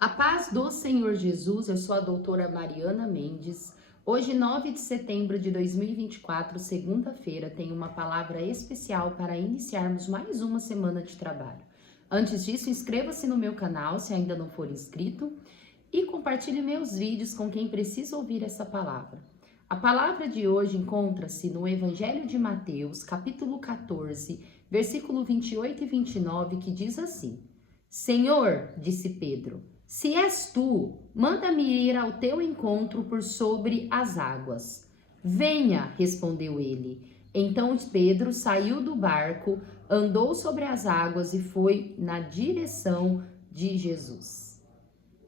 A paz do Senhor Jesus, eu sou a doutora Mariana Mendes. Hoje, 9 de setembro de 2024, segunda-feira, tenho uma palavra especial para iniciarmos mais uma semana de trabalho. Antes disso, inscreva-se no meu canal se ainda não for inscrito e compartilhe meus vídeos com quem precisa ouvir essa palavra. A palavra de hoje encontra-se no Evangelho de Mateus, capítulo 14, versículo 28 e 29, que diz assim: Senhor, disse Pedro, se és tu, manda-me ir ao teu encontro por sobre as águas. Venha, respondeu ele. Então Pedro saiu do barco, andou sobre as águas e foi na direção de Jesus.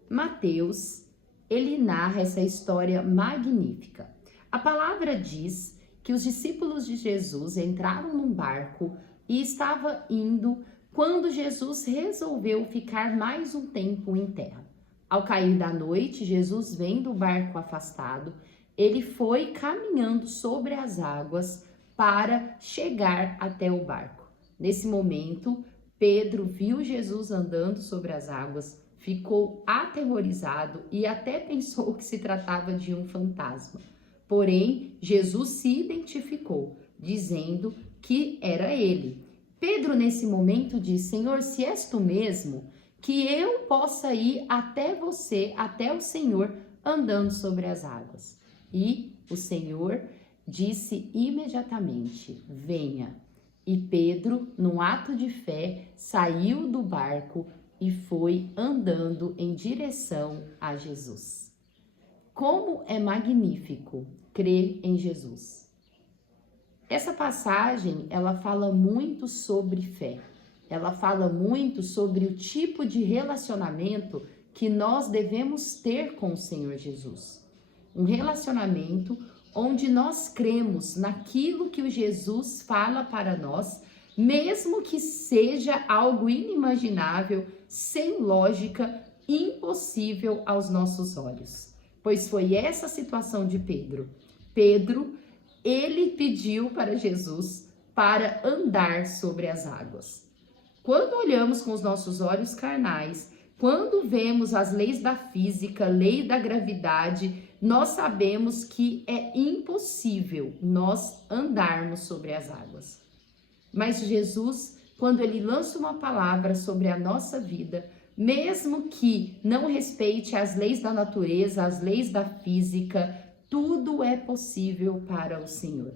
Mateus, ele narra essa história magnífica. A palavra diz que os discípulos de Jesus entraram num barco e estava indo quando Jesus resolveu ficar mais um tempo em terra. Ao cair da noite, Jesus vem do barco afastado, ele foi caminhando sobre as águas para chegar até o barco. Nesse momento, Pedro viu Jesus andando sobre as águas, ficou aterrorizado e até pensou que se tratava de um fantasma. Porém, Jesus se identificou, dizendo que era ele. Pedro, nesse momento, diz: Senhor, se és tu mesmo, que eu possa ir até você, até o Senhor, andando sobre as águas. E o Senhor disse imediatamente: venha. E Pedro, num ato de fé, saiu do barco e foi andando em direção a Jesus. Como é magnífico crer em Jesus! Essa passagem, ela fala muito sobre fé. Ela fala muito sobre o tipo de relacionamento que nós devemos ter com o Senhor Jesus. Um relacionamento onde nós cremos naquilo que o Jesus fala para nós, mesmo que seja algo inimaginável, sem lógica, impossível aos nossos olhos. Pois foi essa a situação de Pedro. Pedro, ele pediu para Jesus para andar sobre as águas. Quando olhamos com os nossos olhos carnais, quando vemos as leis da física, lei da gravidade, nós sabemos que é impossível nós andarmos sobre as águas. Mas Jesus, quando ele lança uma palavra sobre a nossa vida, mesmo que não respeite as leis da natureza, as leis da física, tudo é possível para o Senhor.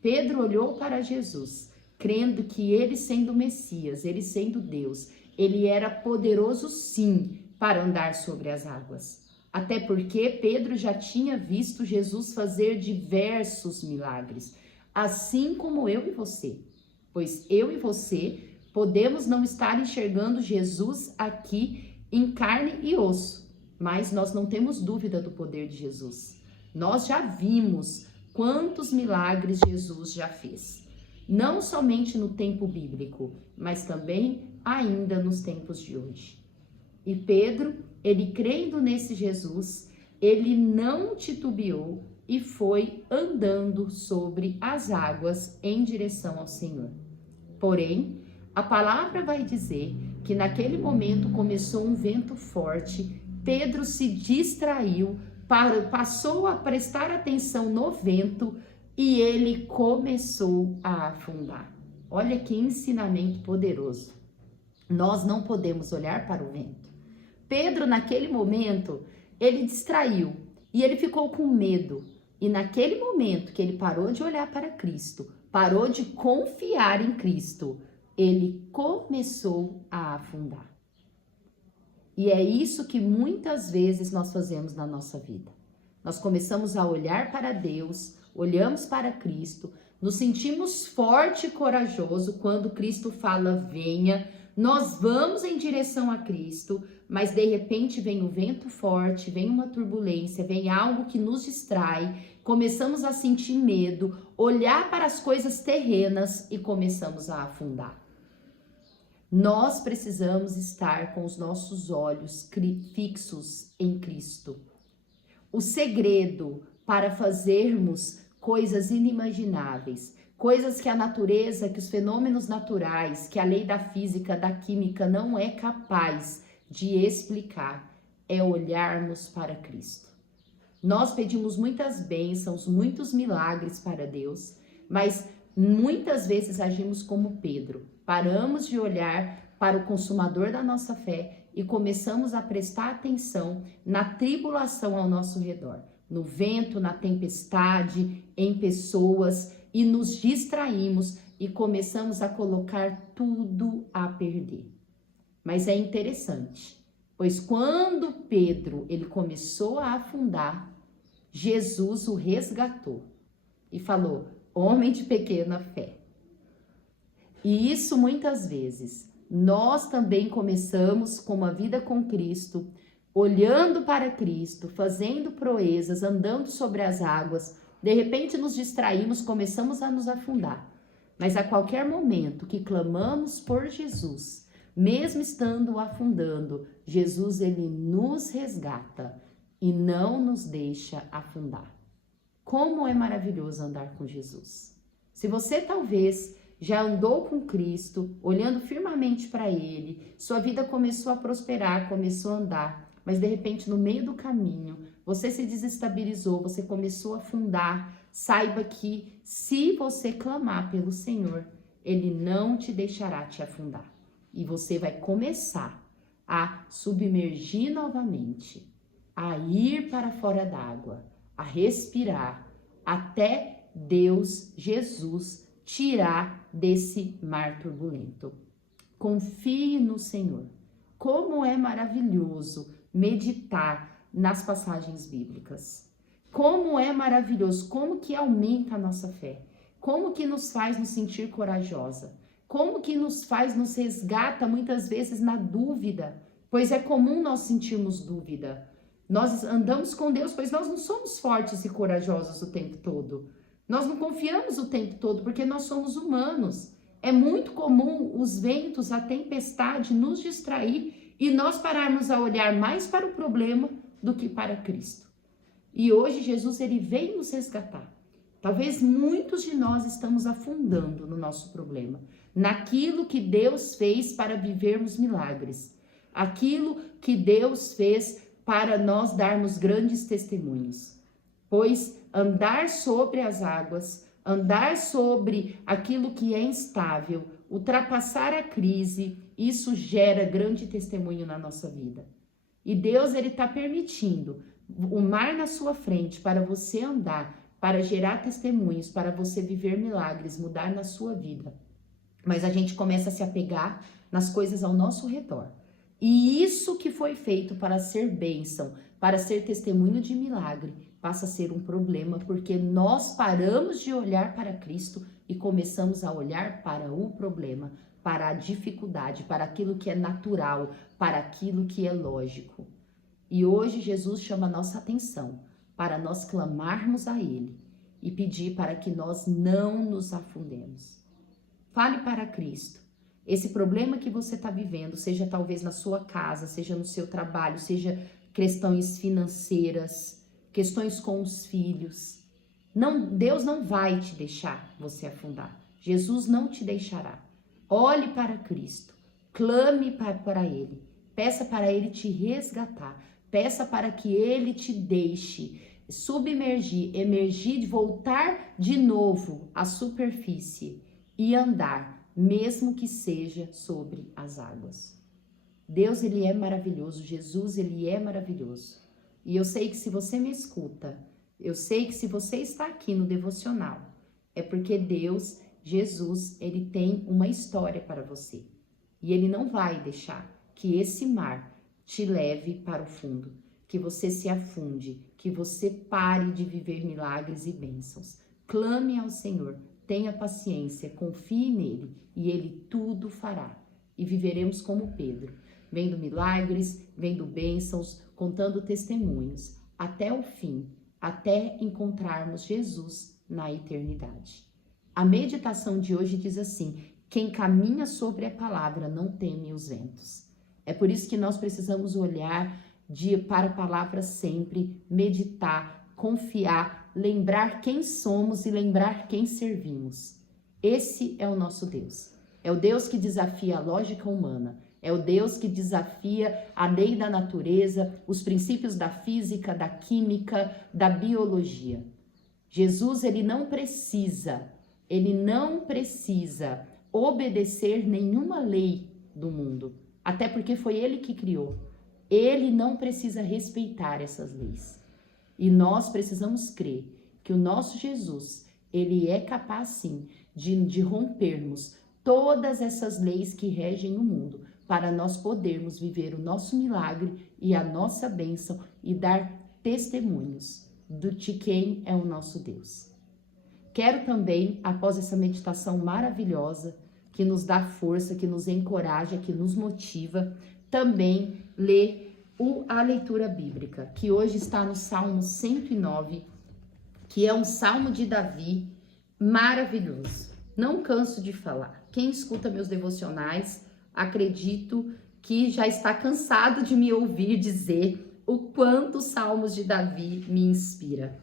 Pedro olhou para Jesus, crendo que ele sendo o Messias, ele sendo Deus, ele era poderoso sim para andar sobre as águas. Até porque Pedro já tinha visto Jesus fazer diversos milagres, assim como eu e você. Pois eu e você podemos não estar enxergando Jesus aqui em carne e osso, mas nós não temos dúvida do poder de Jesus. Nós já vimos quantos milagres Jesus já fez, não somente no tempo bíblico, mas também ainda nos tempos de hoje. E Pedro, ele crendo nesse Jesus, ele não titubeou e foi andando sobre as águas em direção ao Senhor. Porém, a palavra vai dizer que naquele momento começou um vento forte, Pedro se distraiu, passou a prestar atenção no vento e ele começou a afundar. Olha que ensinamento poderoso. Nós não podemos olhar para o vento. Pedro, naquele momento, ele distraiu e ele ficou com medo. E naquele momento que ele parou de olhar para Cristo, parou de confiar em Cristo, ele começou a afundar. E é isso que muitas vezes nós fazemos na nossa vida. Nós começamos a olhar para Deus, olhamos para Cristo, nos sentimos forte e corajoso quando Cristo fala venha, nós vamos em direção a Cristo, mas de repente vem o vento forte, vem uma turbulência, vem algo que nos distrai, começamos a sentir medo, olhar para as coisas terrenas e começamos a afundar. Nós precisamos estar com os nossos olhos fixos em Cristo. O segredo para fazermos coisas inimagináveis, coisas que a natureza, que os fenômenos naturais, que a lei da física, da química não é capaz de explicar, é olharmos para Cristo. Nós pedimos muitas bênçãos, muitos milagres para Deus, mas muitas vezes agimos como Pedro. Paramos de olhar para o consumador da nossa fé e começamos a prestar atenção na tribulação ao nosso redor, no vento, na tempestade, em pessoas, e nos distraímos e começamos a colocar tudo a perder. Mas é interessante, pois quando Pedro ele começou a afundar, Jesus o resgatou e falou: homem de pequena fé. E isso muitas vezes nós também começamos com uma vida com Cristo, olhando para Cristo, fazendo proezas, andando sobre as águas. De repente nos distraímos, começamos a nos afundar. Mas a qualquer momento que clamamos por Jesus, mesmo estando afundando, Jesus ele nos resgata e não nos deixa afundar. Como é maravilhoso andar com Jesus. Se você talvez já andou com Cristo, olhando firmemente para Ele, sua vida começou a prosperar, começou a andar, mas de repente no meio do caminho, você se desestabilizou, você começou a afundar, saiba que se você clamar pelo Senhor, Ele não te deixará te afundar. E você vai começar a submergir novamente, a ir para fora d'água, a respirar, até Deus, Jesus, tirar desse mar turbulento. Confie no Senhor. Como é maravilhoso meditar nas passagens bíblicas. Como é maravilhoso, como que aumenta a nossa fé. Como que nos faz nos sentir corajosa. Como que nos faz, nos resgata muitas vezes na dúvida. Pois é comum nós sentirmos dúvida. Nós andamos com Deus, pois nós não somos fortes e corajosos o tempo todo. Nós não confiamos o tempo todo, porque nós somos humanos. É muito comum os ventos, a tempestade nos distrair e nós pararmos a olhar mais para o problema do que para Cristo. E hoje Jesus ele vem nos resgatar. Talvez muitos de nós estamos afundando no nosso problema, naquilo que Deus fez para vivermos milagres, aquilo que Deus fez para nós darmos grandes testemunhos. Pois andar sobre as águas, andar sobre aquilo que é instável, ultrapassar a crise, isso gera grande testemunho na nossa vida. E Deus ele está permitindo o mar na sua frente para você andar, para gerar testemunhos, para você viver milagres, mudar na sua vida. Mas a gente começa a se apegar nas coisas ao nosso redor. E isso que foi feito para ser bênção, para ser testemunho de milagre, passa a ser um problema, porque nós paramos de olhar para Cristo e começamos a olhar para o problema, para a dificuldade, para aquilo que é natural, para aquilo que é lógico. E hoje Jesus chama a nossa atenção para nós clamarmos a Ele e pedir para que nós não nos afundemos. Fale para Cristo. Esse problema que você está vivendo, seja talvez na sua casa, seja no seu trabalho, seja questões financeiras, questões com os filhos. Não, Deus não vai te deixar você afundar. Jesus não te deixará. Olhe para Cristo, clame para Ele, peça para Ele te resgatar, peça para que Ele te deixe submergir, emergir, voltar de novo à superfície e andar, mesmo que seja sobre as águas. Deus, Ele é maravilhoso, Jesus, Ele é maravilhoso. E eu sei que se você me escuta, eu sei que se você está aqui no devocional, é porque Deus, Jesus, Ele tem uma história para você. E Ele não vai deixar que esse mar te leve para o fundo, que você se afunde, que você pare de viver milagres e bênçãos. Clame ao Senhor, tenha paciência, confie nele e Ele tudo fará. E viveremos como Pedro, vendo milagres, vendo bênçãos, contando testemunhos, até o fim, até encontrarmos Jesus na eternidade. A meditação de hoje diz assim: quem caminha sobre a palavra não teme os ventos. É por isso que nós precisamos olhar para a palavra sempre, meditar, confiar, lembrar quem somos e lembrar quem servimos. Esse é o nosso Deus. É o Deus que desafia a lógica humana. É o Deus que desafia a lei da natureza, os princípios da física, da química, da biologia. Jesus, ele não precisa obedecer nenhuma lei do mundo, até porque foi ele que criou. Ele não precisa respeitar essas leis. E nós precisamos crer que o nosso Jesus, ele é capaz sim de rompermos todas essas leis que regem o mundo, para nós podermos viver o nosso milagre e a nossa bênção e dar testemunhos de quem é o nosso Deus. Quero também, após essa meditação maravilhosa, que nos dá força, que nos encoraja, que nos motiva, também ler a leitura bíblica, que hoje está no Salmo 109, que é um salmo de Davi maravilhoso. Não canso de falar. Quem escuta meus devocionais, acredito que já está cansado de me ouvir dizer o quanto os salmos de Davi me inspira.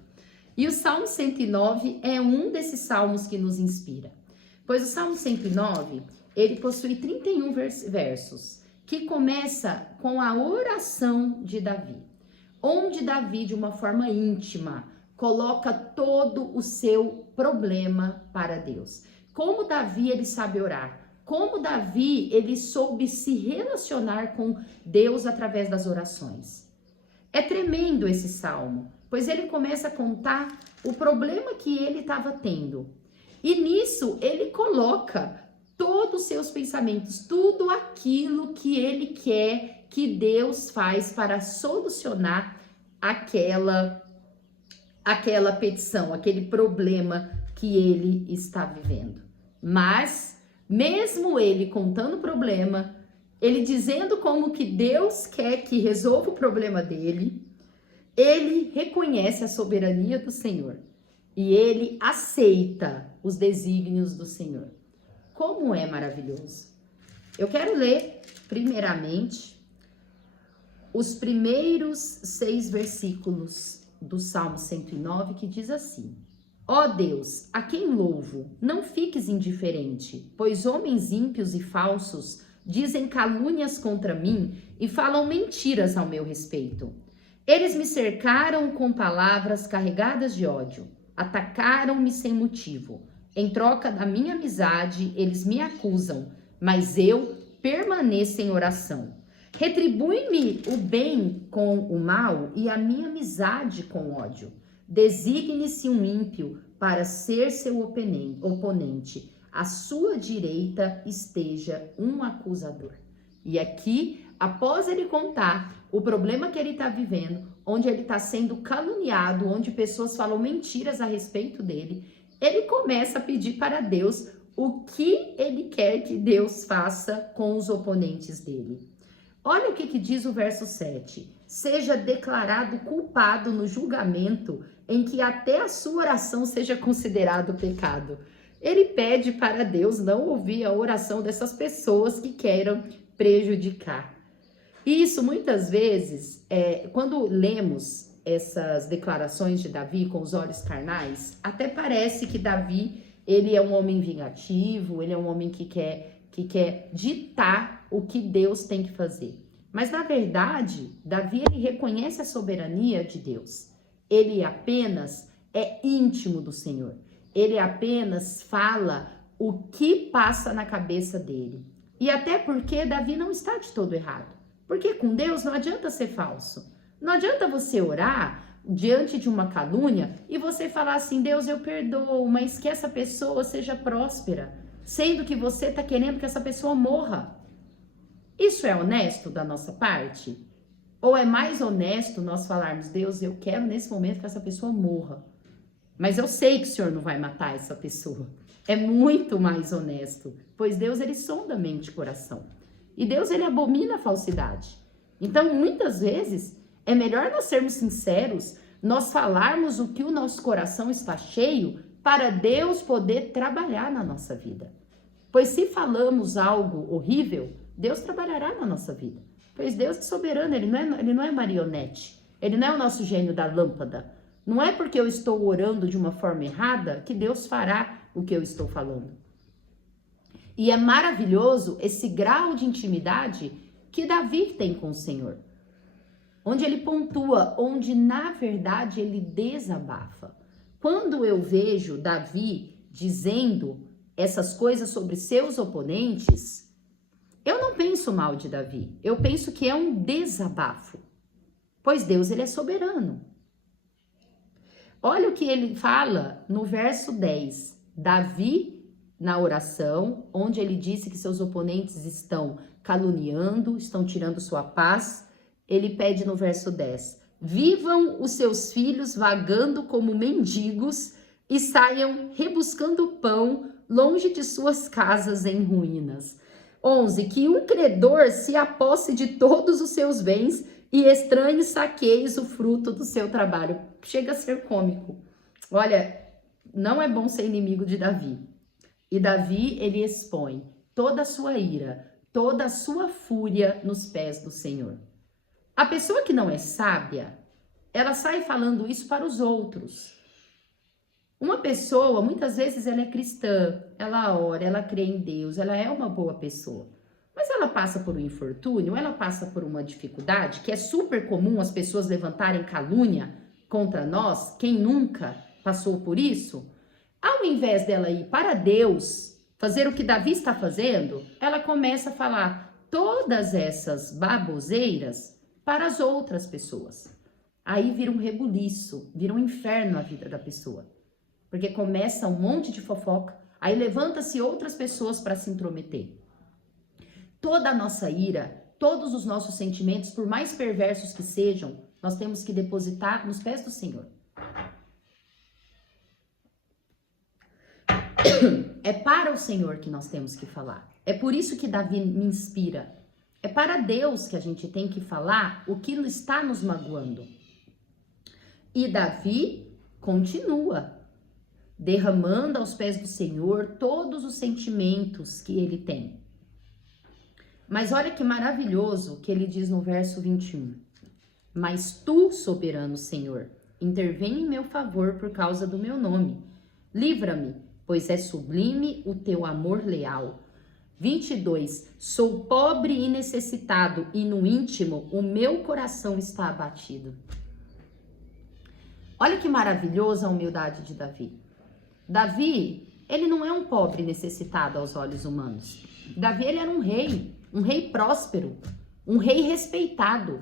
E o Salmo 109 é um desses salmos que nos inspira. Pois o Salmo 109, ele possui 31 versos, que começa com a oração de Davi, onde Davi, de uma forma íntima, coloca todo o seu problema para Deus. Como Davi, ele sabe orar. Como Davi, ele soube se relacionar com Deus através das orações. É tremendo esse salmo, pois ele começa a contar o problema que ele estava tendo. E nisso ele coloca todos os seus pensamentos, tudo aquilo que ele quer que Deus faz para solucionar aquela petição, aquele problema que ele está vivendo. Mas, mesmo ele contando o problema, ele dizendo como que Deus quer que resolva o problema dele, ele reconhece a soberania do Senhor e ele aceita os desígnios do Senhor. Como é maravilhoso! Eu quero ler, primeiramente, os primeiros 6 versículos do Salmo 109, que diz assim: Ó Deus, a quem louvo, não fiques indiferente, pois homens ímpios e falsos dizem calúnias contra mim e falam mentiras ao meu respeito. Eles me cercaram com palavras carregadas de ódio, atacaram-me sem motivo. Em troca da minha amizade, eles me acusam, mas eu permaneço em oração. Retribui-me o bem com o mal e a minha amizade com ódio. Designe-se um ímpio para ser seu oponente. À sua direita esteja um acusador. E aqui, após ele contar o problema que ele está vivendo, onde ele está sendo caluniado, onde pessoas falam mentiras a respeito dele, ele começa a pedir para Deus o que ele quer que Deus faça com os oponentes dele. Olha o que diz o verso 7. Seja declarado culpado no julgamento em que até a sua oração seja considerado pecado. Ele pede para Deus não ouvir a oração dessas pessoas que queiram prejudicar. Isso, muitas vezes, quando lemos essas declarações de Davi com os olhos carnais, até parece que Davi, ele é um homem vingativo, ele é um homem que quer ditar o que Deus tem que fazer. Mas, na verdade, Davi, ele reconhece a soberania de Deus. Ele apenas é íntimo do Senhor. Ele apenas fala o que passa na cabeça dele. E até porque Davi não está de todo errado. Porque com Deus não adianta ser falso. Não adianta você orar diante de uma calúnia e você falar assim: Deus, eu perdoo, mas que essa pessoa seja próspera, sendo que você está querendo que essa pessoa morra. Isso é honesto da nossa parte? Ou é mais honesto nós falarmos: Deus, eu quero nesse momento que essa pessoa morra, mas eu sei que o Senhor não vai matar essa pessoa. É muito mais honesto, pois Deus, ele sonda mente e coração. E Deus, ele abomina a falsidade. Então, muitas vezes, é melhor nós sermos sinceros, nós falarmos o que o nosso coração está cheio, para Deus poder trabalhar na nossa vida. Pois se falamos algo horrível, Deus trabalhará na nossa vida. Pois Deus é soberano, ele não é marionete. Ele não é o nosso gênio da lâmpada. Não é porque eu estou orando de uma forma errada que Deus fará o que eu estou falando. E é maravilhoso esse grau de intimidade que Davi tem com o Senhor. Onde ele pontua, onde na verdade ele desabafa. Quando eu vejo Davi dizendo essas coisas sobre seus oponentes, eu não penso mal de Davi. Eu penso que é um desabafo. Pois Deus, ele é soberano. Olha o que ele fala no verso 10. Davi, na oração, onde ele disse que seus oponentes estão caluniando, estão tirando sua paz, ele pede no verso 10. Vivam os seus filhos vagando como mendigos e saiam rebuscando pão longe de suas casas em ruínas. 11. Que um credor se aposse de todos os seus bens e estranhos saqueios o fruto do seu trabalho. Chega a ser cômico. Olha, não é bom ser inimigo de Davi. E Davi, ele expõe toda a sua ira, toda a sua fúria nos pés do Senhor. A pessoa que não é sábia, ela sai falando isso para os outros. Uma pessoa, muitas vezes ela é cristã, ela ora, ela crê em Deus, ela é uma boa pessoa. Mas ela passa por um infortúnio, ela passa por uma dificuldade, que é super comum as pessoas levantarem calúnia contra nós. Quem nunca passou por isso? Ao invés dela ir para Deus, fazer o que Davi está fazendo, ela começa a falar todas essas baboseiras para as outras pessoas. Aí vira um rebuliço, vira um inferno a vida da pessoa. Porque começa um monte de fofoca, aí levanta-se outras pessoas para se intrometer. Toda a nossa ira, todos os nossos sentimentos, por mais perversos que sejam, nós temos que depositar nos pés do Senhor. É para o Senhor que nós temos que falar. É por isso que Davi me inspira. É para Deus que a gente tem que falar o que está nos magoando. E Davi continua derramando aos pés do Senhor todos os sentimentos que ele tem. Mas olha que maravilhoso que ele diz no verso 21. Mas tu, soberano Senhor, intervém em meu favor por causa do meu nome. Livra-me, pois é sublime o teu amor leal. 22. Sou pobre e necessitado, e no íntimo o meu coração está abatido. Olha que maravilhosa a humildade de Davi. Davi, ele não é um pobre necessitado aos olhos humanos. Davi, ele era um rei próspero, um rei respeitado.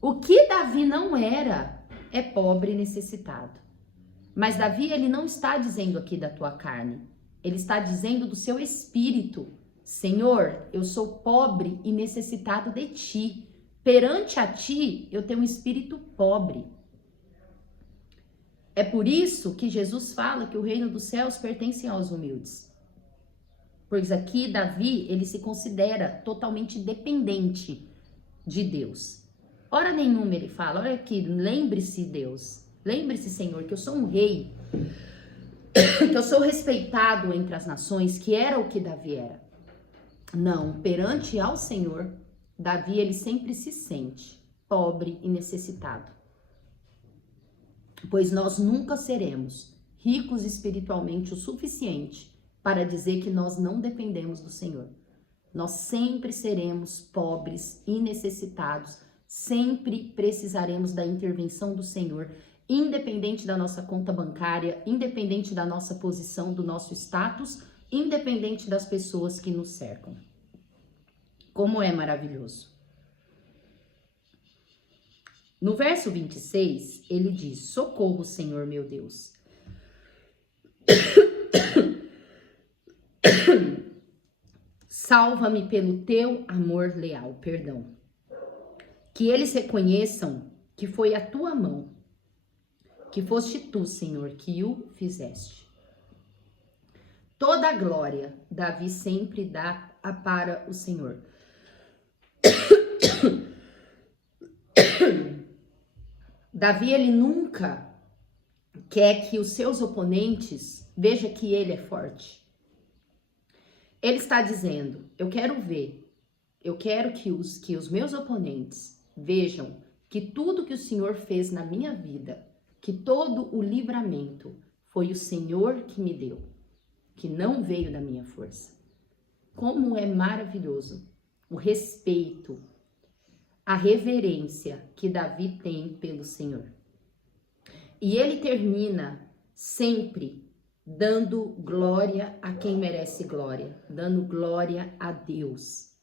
O que Davi não era é pobre e necessitado. Mas Davi, ele não está dizendo aqui da tua carne, ele está dizendo do seu espírito. Senhor, eu sou pobre e necessitado de ti. Perante a ti, eu tenho um espírito pobre. É por isso que Jesus fala que o reino dos céus pertence aos humildes. Pois aqui Davi, ele se considera totalmente dependente de Deus. Hora nenhuma ele fala, olha aqui, lembre-se Deus, lembre-se Senhor, que eu sou um rei, que eu sou respeitado entre as nações, que era o que Davi era. Não, perante ao Senhor, Davi, ele sempre se sente pobre e necessitado. Pois nós nunca seremos ricos espiritualmente o suficiente para dizer que nós não dependemos do Senhor. Nós sempre seremos pobres e necessitados, sempre precisaremos da intervenção do Senhor, independente da nossa conta bancária, independente da nossa posição, do nosso status, independente das pessoas que nos cercam. Como é maravilhoso. No verso 26, ele diz, socorro, Senhor meu Deus. Salva-me pelo teu amor leal, perdão. Que eles reconheçam que foi a tua mão, que foste tu, Senhor, que o fizeste. Toda a glória, Davi sempre dá para o Senhor. Davi, ele nunca quer que os seus oponentes vejam que ele é forte. Ele está dizendo, eu quero que os meus oponentes vejam que tudo que o Senhor fez na minha vida, que todo o livramento foi o Senhor que me deu, que não veio da minha força. Como é maravilhoso o respeito, a reverência que Davi tem pelo Senhor. E ele termina sempre dando glória a quem merece glória, dando glória a Deus.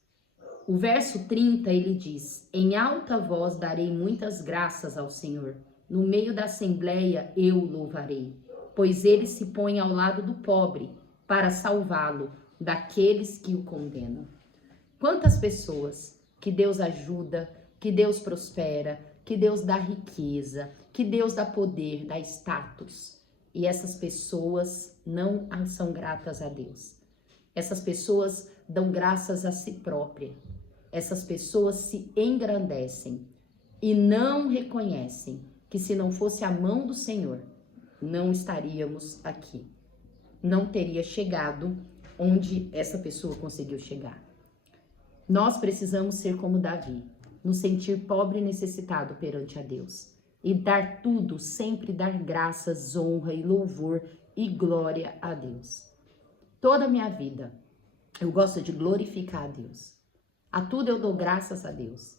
O verso 30 ele diz: em alta voz darei muitas graças ao Senhor, no meio da assembleia eu o louvarei, pois ele se põe ao lado do pobre para salvá-lo daqueles que o condenam. Quantas pessoas que Deus ajuda, que Deus prospera, que Deus dá riqueza, que Deus dá poder, dá status, e essas pessoas não são gratas a Deus. Essas pessoas dão graças a si própria. Essas pessoas se engrandecem e não reconhecem que se não fosse a mão do Senhor, não estaríamos aqui. Não teria chegado onde essa pessoa conseguiu chegar. Nós precisamos ser como Davi, nos sentir pobre e necessitado perante a Deus e dar tudo, sempre dar graças, honra e louvor e glória a Deus. Toda a minha vida eu gosto de glorificar a Deus. A tudo eu dou graças a Deus,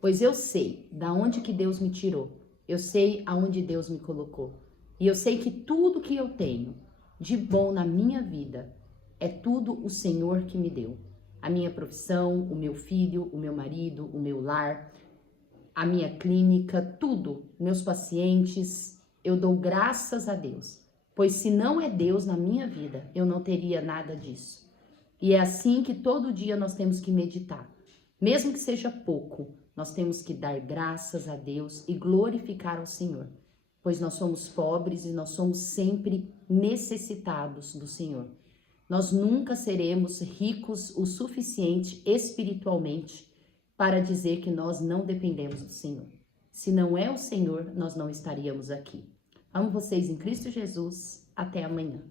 pois eu sei da onde que Deus me tirou, eu sei aonde Deus me colocou e eu sei que tudo que eu tenho de bom na minha vida é tudo o Senhor que me deu. A minha profissão, o meu filho, o meu marido, o meu lar, a minha clínica, tudo, meus pacientes, eu dou graças a Deus, pois se não é Deus na minha vida, eu não teria nada disso. E é assim que todo dia nós temos que meditar. Mesmo que seja pouco, nós temos que dar graças a Deus e glorificar ao Senhor, pois nós somos pobres e nós somos sempre necessitados do Senhor. Nós nunca seremos ricos o suficiente espiritualmente para dizer que nós não dependemos do Senhor. Se não é o Senhor, nós não estaríamos aqui. Amo vocês em Cristo Jesus. Até amanhã.